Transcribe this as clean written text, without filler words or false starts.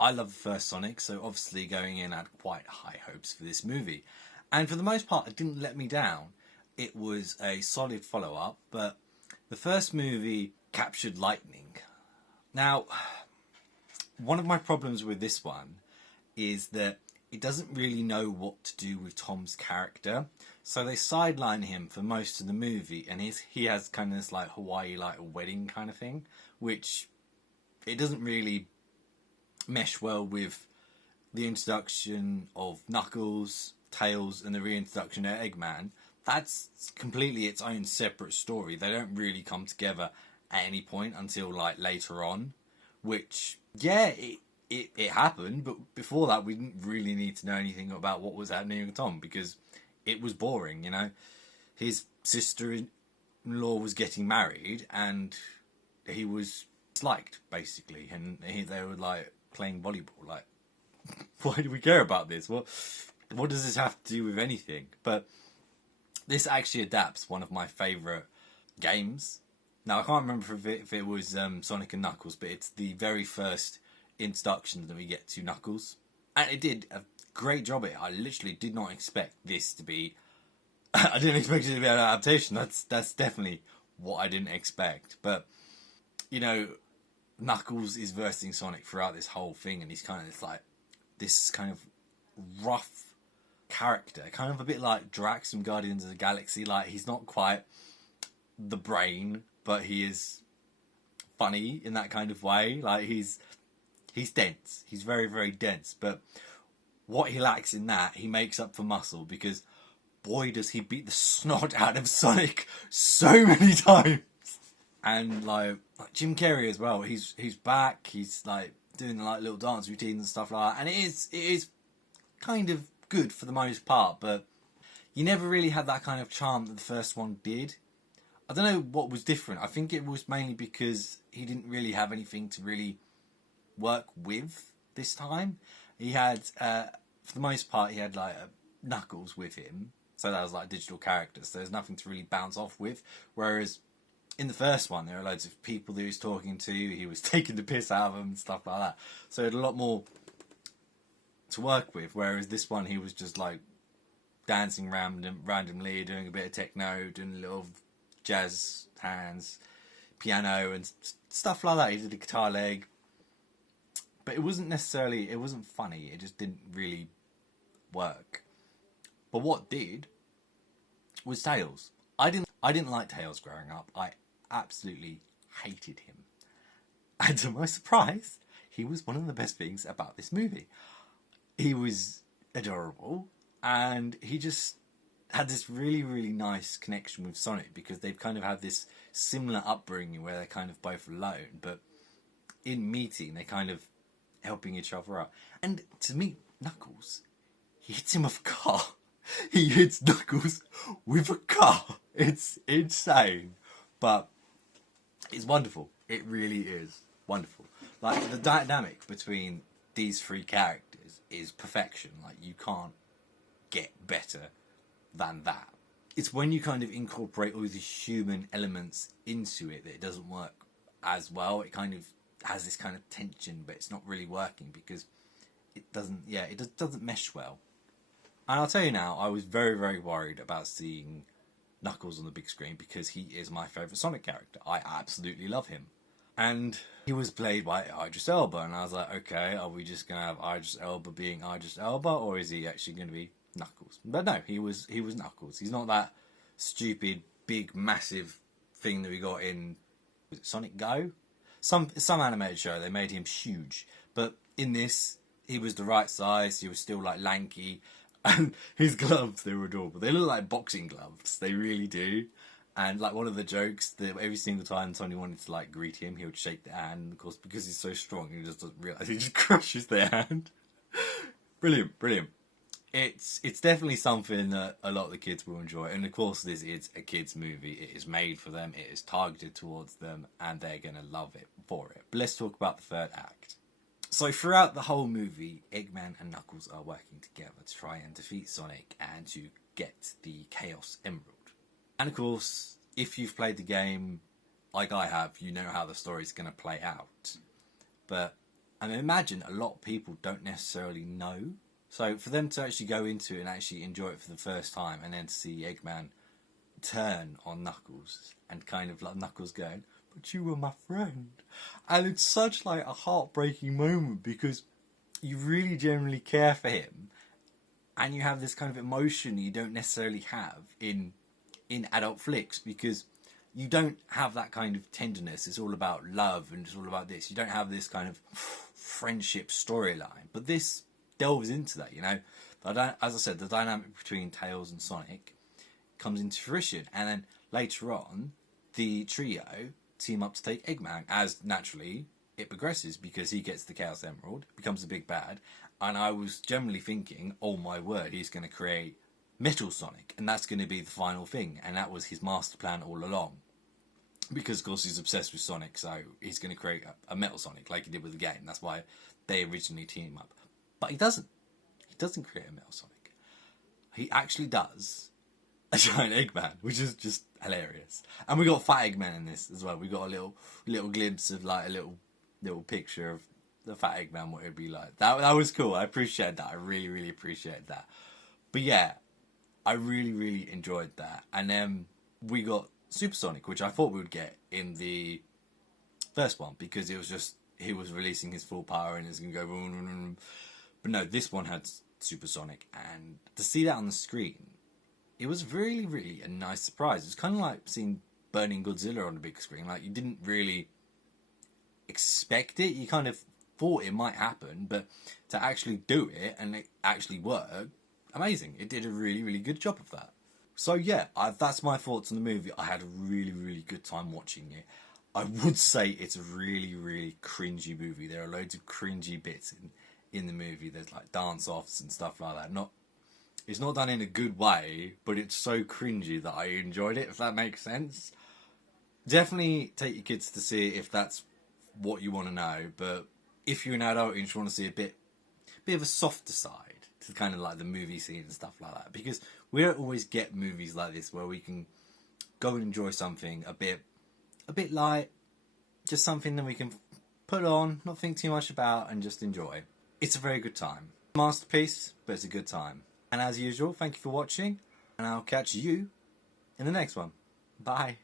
I love the first Sonic, so obviously going in I had quite high hopes for this movie. And for the most part, it didn't let me down. It was a solid follow-up, but the first movie captured lightning. Now, one of my problems with this one is that it doesn't really know what to do with Tom's character. So they sideline him for most of the movie, and he has kind of this like Hawaii like wedding kind of thing, which it doesn't really mesh well with the introduction of Knuckles, Tails, and the reintroduction of Eggman. That's completely its own separate story. They don't really come together at any point until like later on, which it happened, but before that we didn't really need to know anything about what was happening with Tom because it was boring, you know. His sister-in-law was getting married and he was disliked basically, and they were like playing volleyball. Like, why do we care about this? What does this have to do with anything? But this actually adapts one of my favourite games. Now, I can't remember if it was Sonic and Knuckles, but it's the very first introduction that we get to Knuckles. And it did a great job at it. I literally did not expect this to be... I didn't expect it to be an adaptation. That's definitely what I didn't expect. But, you know, Knuckles is versing Sonic throughout this whole thing, and he's kind of this kind of rough character, kind of a bit like Drax from Guardians of the Galaxy. Like, he's not quite the brain, but he is funny in that kind of way. Like, he's dense. He's very, very dense. But what he lacks in that, he makes up for muscle, because boy does he beat the snot out of Sonic so many times. And like Jim Carrey as well. He's back. He's like doing like little dance routines and stuff like that. And it is kind of good for the most part, but you never really had that kind of charm that the first one did. I don't know what was different. I think it was mainly because he didn't really have anything to really work with this time. He had, for the most part, he had like Knuckles with him. So that was like a digital character. So there's nothing to really bounce off with. Whereas in the first one, there were loads of people that he was talking to. He was taking the piss out of them and stuff like that. So he had a lot more to work with. Whereas this one, he was just like dancing randomly, doing a bit of techno, doing a little jazz hands, piano and stuff like that. He did a guitar leg. But it wasn't funny. It just didn't really work. But what did was Tails. I didn't like Tails growing up. I absolutely hated him. And to my surprise, he was one of the best things about this movie. He was adorable, and he just had this really, really nice connection with Sonic, because they've kind of had this similar upbringing where they're kind of both alone, but in meeting, they're kind of helping each other out. And to meet Knuckles, he hits him with a car. He hits Knuckles with a car. It's insane. But it's wonderful. It really is wonderful. Like, the dynamic between these three characters is perfection. Like, you can't get better than that. It's when you kind of incorporate all these human elements into it that it doesn't work as well. It kind of has this kind of tension, but it's not really working because it doesn't mesh well. And I'll tell you now, I was very, very worried about seeing Knuckles on the big screen because he is my favourite Sonic character. I absolutely love him. And he was played by Idris Elba, and I was like, okay, are we just going to have Idris Elba being Idris Elba, or is he actually going to be Knuckles? But no, he was Knuckles. He's not that stupid, big, massive thing that we got in Sonic Go. Some animated show, they made him huge. But in this, he was the right size, he was still like lanky, and his gloves, they were adorable. They look like boxing gloves, they really do. And like one of the jokes, that every single time Tony wanted to like greet him, he would shake their hand. And of course, because he's so strong, he just doesn't realise, he just crushes their hand. Brilliant. It's definitely something that a lot of the kids will enjoy. And of course, this is a kids' movie. It is made for them. It is targeted towards them, and they're going to love it for it. But let's talk about the third act. So throughout the whole movie, Eggman and Knuckles are working together to try and defeat Sonic and to get the Chaos Emerald. And of course, if you've played the game like I have, you know how the story's going to play out. But And I imagine a lot of people don't necessarily know. So for them to actually go into it and actually enjoy it for the first time, and then to see Eggman turn on Knuckles and kind of like Knuckles going, "But you were my friend," and it's such like a heartbreaking moment because you really genuinely care for him, and you have this kind of emotion that you don't necessarily have in adult flicks, because you don't have that kind of tenderness. It's all about love and it's all about this. You don't have this kind of friendship storyline, but this delves into that, you know. As I said, the dynamic between Tails and Sonic comes into fruition, and then later on the trio team up to take Eggman, as naturally it progresses, because he gets the Chaos Emerald, becomes the big bad, and I was generally thinking, oh my word, he's going to create Metal Sonic, and that's going to be the final thing, and that was his master plan all along, because of course he's obsessed with Sonic, so he's going to create a Metal Sonic like he did with the game. That's why they originally team up, but he doesn't create a Metal Sonic. He actually does a giant Eggman, which is just hilarious. And we got Fat Eggman in this as well. We got a little glimpse of like a little picture of the Fat Eggman, what it'd be like. That was cool. I appreciate that. I really, really appreciate that. But yeah, I really, really enjoyed that. And then we got Super Sonic, which I thought we would get in the first one, because it was just he was releasing his full power and it's gonna go boom, boom, boom. But no, this one had Super Sonic, and to see that on the screen, it was really, really a nice surprise. It's kind of like seeing Burning Godzilla on the big screen. Like, you didn't really expect it. You kind of thought it might happen, but to actually do it and it actually worked, amazing. It did a really, really good job of that. So yeah, that's my thoughts on the movie. I had a really, really good time watching it. I would say it's a really, really cringy movie. There are loads of cringy bits in the movie. There's like dance-offs and stuff like that. It's not done in a good way, but it's so cringy that I enjoyed it, if that makes sense. Definitely take your kids to see it if that's what you want to know, but if you're an adult and you just want to see a bit of a softer side to kind of like the movie scene and stuff like that, because we don't always get movies like this where we can go and enjoy something a bit light, just something that we can put on, not think too much about, and just enjoy. It's a very good time. Masterpiece, but it's a good time. And as usual, thank you for watching, and I'll catch you in the next one. Bye.